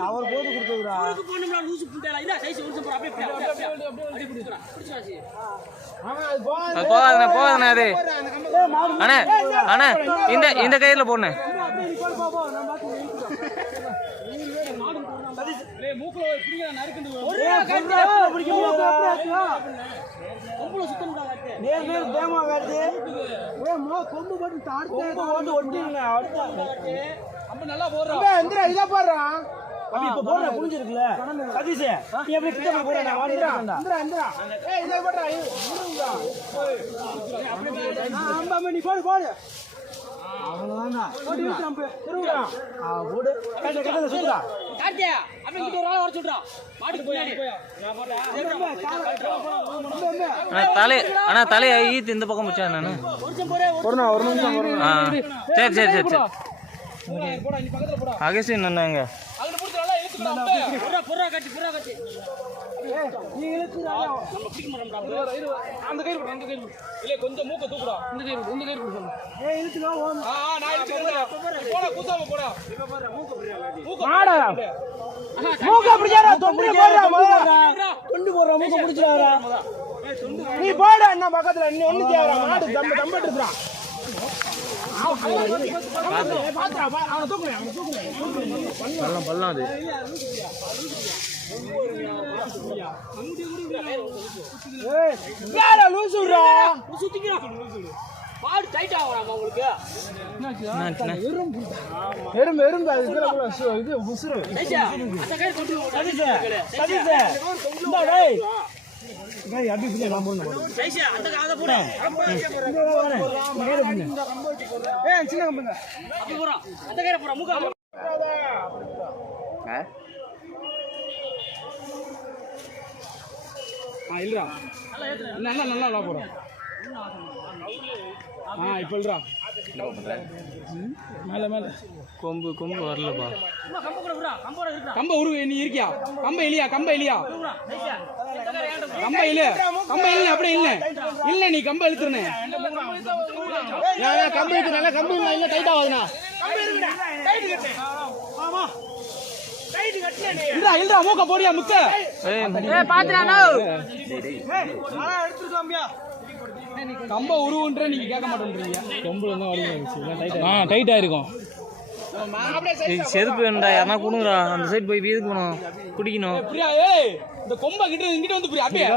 அவர் போது கொடுத்தா போகாதண்ணே அது அண்ணே அண்ணே இந்த கயிறுல போடணே நல்லா போடுறான் இதை போடுறான் இப்ப போடுற புரிஞ்சிருக்குல்ல சதீஷ் நீ எப்படி கிட்ட போய் போற நான் வந்துறேன் ஏய் இதை போடுறா அம்மா நீ போடு போடு அவ்வளவுதானா போடு விட்டுறேன் திருவுடா போடு கட்ட கட்ட சுத்துடா காட்டியா அப்படியே கிட்ட ஒரு ஆளை வர சொல்றா மாட்டுக்கு போய் நான் போறேன் அண்ணா தலை ஈத்து இந்த பக்கம் வச்சா நானு ஒரு நிமிஷம் சரி சரி சரி சரி போடா நீ பக்கத்துல போடா அகேஷ் என்னங்க அங்க புடிச்சு நல்லா இழுத்துடா புறா கட்டி ஏய் நீ இழுத்துடா நம்ம பிடிக்க மாட்டோம்டா அந்த கயிறு போடு அந்த கயிறு இல்ல கொஞ்சம் மூக்க தூக்குடா இந்த கயிறு சொல்லு ஏய் இழுத்துடா நான் இழுத்துறேன் போடா குத்தாம போடா இப்ப பாரு மூக்க புடியா மாடா மூக்க புடியாடா தொண்டு போடுறா தொண்டு போடுறா மூக்க புடிச்சுடா நீ போடா என்ன பக்கத்துல நீ ஒண்ணு தேவறா மாடு தம்பட்டு இருக்குடா பல்லாம் அது நல்லா போறோம் இப்ப மேல மேல கொம்பு வரலப்பா கம்ப உருவு நீ இருக்கியா கம்ப இல்லையா கம்ப இல்லையா அப்படியே இல்ல நீ கம்ப இழுத்துறனே கம்ப இழுத்து நல்லா கம்பு இல்ல டைட் ஆகுதுண்ணா மூக்க போடியா முக்க கம்ப உருவுன்ற நீங்க கேட்க மாட்டேன்றீங்க கொம்புல தான் வலிங்க டைட்டா இருக்கும் செருப்பு வேண்டா யாரா கொடுங்கடா அந்த சைடு போய் வீதுக்கு போகணும் குடிக்கணும் இந்த கொம்ப கிட்ட இங்கிட்ட வந்து அப்படியே